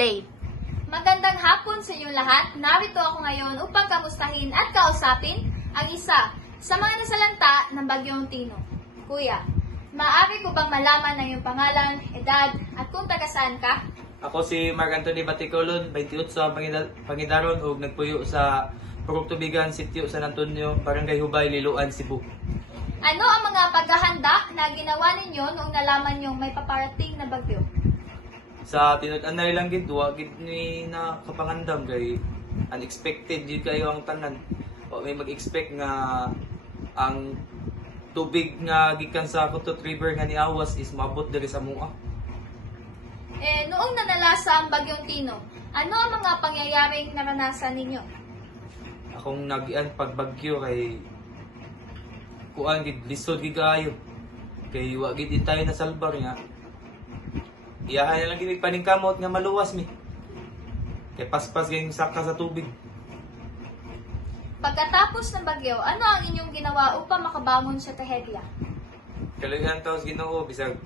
Play. Magandang hapon sa inyong lahat. Narito ako ngayon upang kamustahin at kausapin ang isa sa mga nasalanta ng Bagyong Tino. Kuya, maaari ko bang malaman ang iyong pangalan, edad, at kung taga-saan ka? Ako si Mark Anthony Baticolon, 28 sa Pangidaron ug nagpuyo sa Purok Tubigan, Sitio San Antonio, Barangay Hubay, Liloan, Cebu. Ano ang mga paghahanda na ginawa ninyo noong nalaman niyong may paparating na bagyo? Sa tinud-anay lang gid wa gid ni na kapangandam kay unexpected gid kayo ang tanan. Wa may mag-expect nga ang tubig nga gikan sa Kutot River nga niawas is maabot diri sa mua. Noong nanalasa ang Bagyong Tino, ano ang mga pangyayaring naranasan ninyo? Akong nagian pagbagyo kay kuan gid lisod gid kaayo. Kay wa gid tayo na salbar nga. Iyahan na lang gid paningkamot nga maluwas mi. Kay paspas gayong saka sa tubig. Pagkatapos ng bagyo, ano ang inyong ginawa upang makabangon sa trahedya? Kaluyan taos Ginoo bisag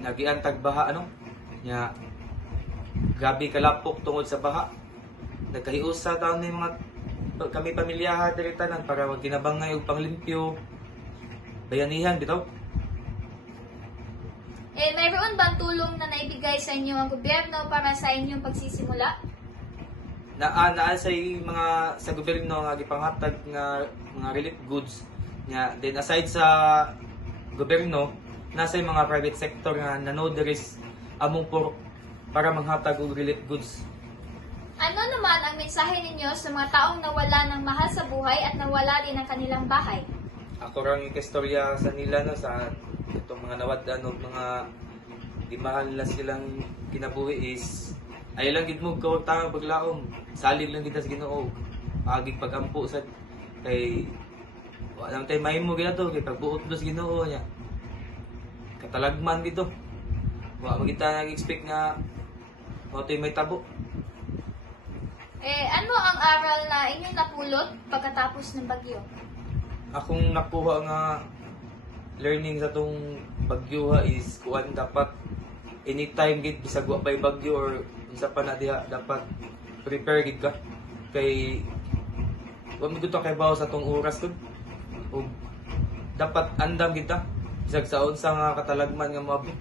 nagian tagbaha nya gabi kalapok tungod sa baha. Nagkahiusa taon ni mga kami pamilyaha diri tanan para wag ginabangay og panglimpyo. Bayanihan bitaw. Mayroon bang tulong na naibigay sa inyo ang gobyerno para sa inyong pagsisimula? Naa sa mga sa gobyerno nga gipanghatag nga mga relief goods nya then aside sa gobyerno nasa mga private sector nga nanood diri among purok para manghatag og relief goods. Ano naman ang mensahe ninyo sa mga taong nawala ng mahal sa buhay at nawala din ang kanilang bahay? Ako rang ikastorya sa nila sa itong mga nawadan o mga di mahal nila silang kinabuhi is ay lang gid mo kawtang paglaom salig lang kita sa Ginoo agig pagampo sa kay wala tay mahimo gid ato kay pagbuot dos Ginoo nya katalagman dito wa magita nag-expect nga mo tay may tabo. Ano ang aral na inyong napulot pagkatapos ng bagyo? Akong nakuha nga learning sa tong bagyo is kuan dapat anytime gid bisag wa pay bagyo or unsa pa na diha dapat prepare gid ka kay wa mo gud kay bawo sa tong oras gud ug dapat andam gid ta bisag sa unsa nga katalagman nga moabot.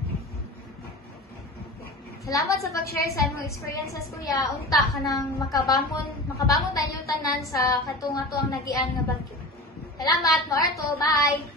Salamat sa pag-share sa imong experiences, kuya. Unta ka nang makabangon tayo tanan sa katong ato ang nagian nga bagyo. Salamat, Maarto. Bye!